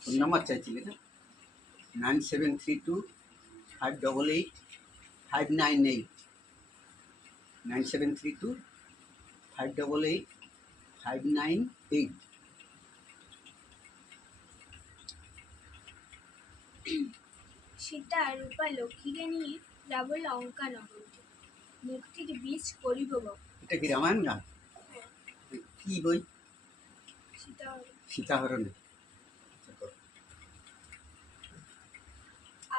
Phone number চাইছিলে না? 9732 588 598 9732 588 598। সীতা রূপা লক্ষ্মীকে নিয়ে যাব লঙ্কা নগরীতে, মুক্তির বীজ করিব বপন। এটা কি রামায়ণ গান? কি বই? সীতাহরণে।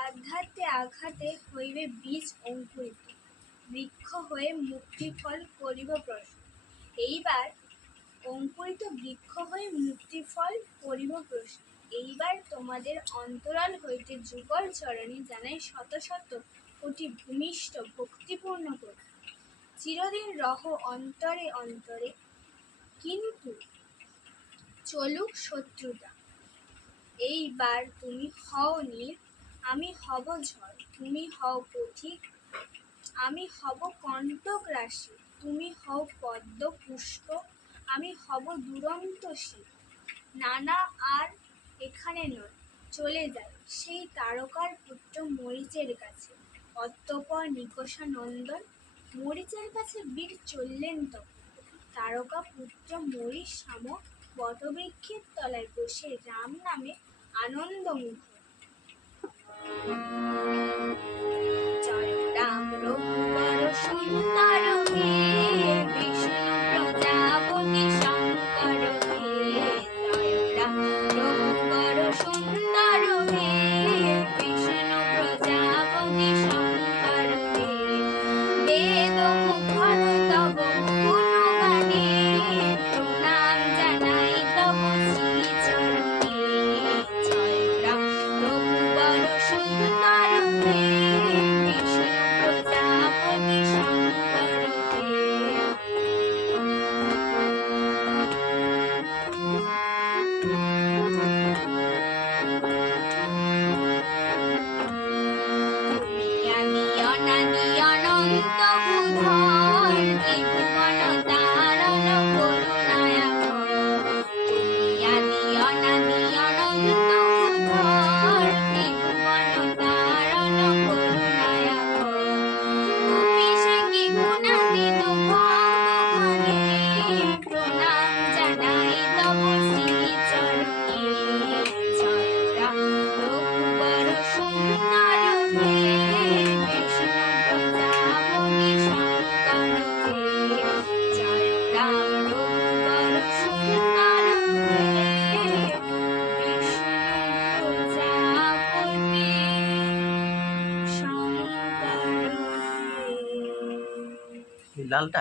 আঘাতে আঘাতে হইবে বীজ অঙ্কুরিত, বৃক্ষ হয়ে মুক্তি ফল করিব প্রশ্ন। এইবার অঙ্কুরিত বৃক্ষ হয়ে মুক্তি ফল করিব প্রশ্ন। এইবার তোমাদের অন্তরাল হইতে যুগল চরণে জানাই শত শত কোটি ভূমিষ্ঠ ভক্তিপূর্ণ করি। চিরদিন রহ অন্তরে অন্তরে, কিন্তু চলুক শত্রুতা। এইবার তুমি হও নীর, আমি হব ঝড়, তুমি হও পথিক, আমি হব কণ্টক রাশি, তুমি হও পদ্ম পুষ্প, আমি হব দুরন্ত শীত। নানা আর এখানে নয়, চলে যায় সেই তারকার পুত্র মরিচের কাছে। অতঃপর নিকষা নন্দন মরিচের কাছে বীর চললেন তখন। তারকা পুত্র মরিচ শাম বটবৃক্ষের তলায় বসে রাম নামে আনন্দমুখ। জয় রাম রঘুবর সুন্দর হে, বিষ্ণু প্রজাপতি শঙ্কর হে। জয় রাম রঘুবর সুন্দর হে, বিষ্ণু প্রজাপতি শঙ্কর হে। বেদ মুখর তব গুণগানে, প্রণাম জানাই তব শ্রীচরণে। জয় রাম রঘুবর সুন্দর হে, বিষ্ণু প্রজাপতি শঙ্কর হে। তুমি আদি অনাদি অনন্ত ভূধর, ত্রিভুবন তারণ করুণায়াকর। তুমি আদি অনাদি অনন্ত ভূধর, ত্রিভুবন তারণ করুণায়াকর। অপিশে কি গুণাতীত ভক্তগণে, প্রণাম জানাই তব শ্রীচরণে। জয় রাম রঘুবর সুন্দর হে, বিষ্ণু প্রজাপতি শঙ্কর হে। জয় রাম রঘুবর সুন্দর হে, বিষ্ণু প্রজাপতি শঙ্কর হে। লালটা